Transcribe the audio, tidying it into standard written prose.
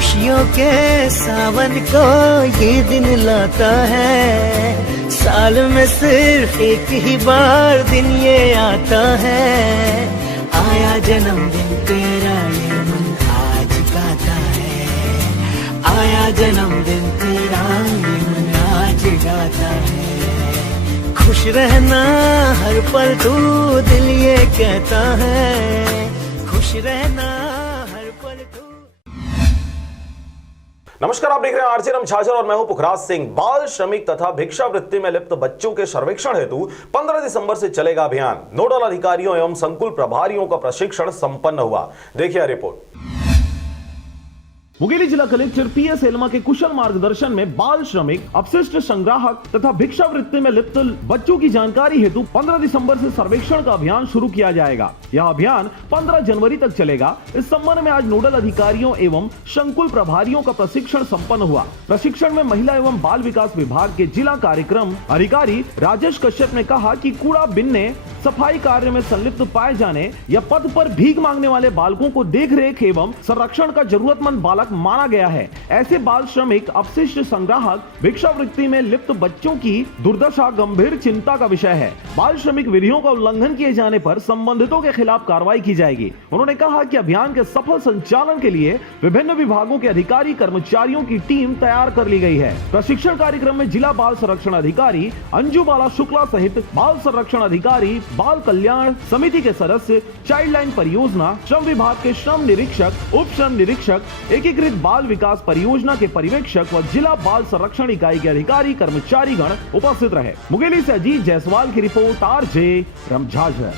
खुशियों के सावन को ये दिन लाता है, साल में सिर्फ एक ही बार दिन ये आता है। आया जन्मदिन तेरा ये मन आज गाता है, आया जन्मदिन तेरा ये मन आज गाता है। खुश रहना हर पल तू दिल ये कहता है, खुश रहना हर पल तू। नमस्कार, आप देख रहे हैं आरजे रमझाझर और मैं हूं पुखराज सिंह। बाल श्रमिक तथा भिक्षावृत्ति में लिप्त बच्चों के सर्वेक्षण हेतु 15 दिसंबर से चलेगा अभियान। नोडल अधिकारियों एवं संकुल प्रभारियों का प्रशिक्षण संपन्न हुआ। देखिए रिपोर्ट। मुंगेली जिला कलेक्टर पीएस एलमा के कुशल मार्गदर्शन में बाल श्रमिक, अपशिष्ट संग्राहक तथा भिक्षावृत्ति में लिप्त बच्चों की जानकारी हेतु 15 दिसंबर से सर्वेक्षण का अभियान शुरू किया जाएगा। यह अभियान 15 जनवरी तक चलेगा। इस संबंध में आज नोडल अधिकारियों एवं संकुल प्रभारियों का प्रशिक्षण संपन्न हुआ। प्रशिक्षण में महिला एवं बाल विकास विभाग के जिला कार्यक्रम अधिकारी राजेश कश्यप ने कहा कि कूड़ा बिनने, सफाई कार्य में संलिप्त पाए जाने या पद पर भीख मांगने वाले बालकों को देख रेख एवं संरक्षण का जरूरतमंद बालक माना गया है। ऐसे बाल श्रमिक, अपशिष्ट संग्राहक, भिक्षावृत्ति में लिप्त बच्चों की दुर्दशा गंभीर चिंता का विषय है। बाल श्रमिक विधियों का उल्लंघन किए जाने पर संबंधितों के खिलाफ कार्रवाई की जाएगी। उन्होंने कहा कि अभियान के सफल संचालन के लिए विभिन्न विभागों के अधिकारी कर्मचारियों की टीम तैयार कर ली गई है। प्रशिक्षण कार्यक्रम में जिला बाल संरक्षण अधिकारी अंजू बाला शुक्ला सहित बाल संरक्षण अधिकारी, बाल कल्याण समिति के सदस्य, चाइल्ड लाइन परियोजना, श्रम विभाग के श्रम निरीक्षक, उप श्रम निरीक्षक, एकीकृत बाल विकास परियोजना के पर्यवेक्षक व जिला बाल संरक्षण इकाई के अधिकारी कर्मचारी गण उपस्थित रहे। मुंगेली से अजीत जायसवाल की रिपोर्ट, आरजे रमझाझर।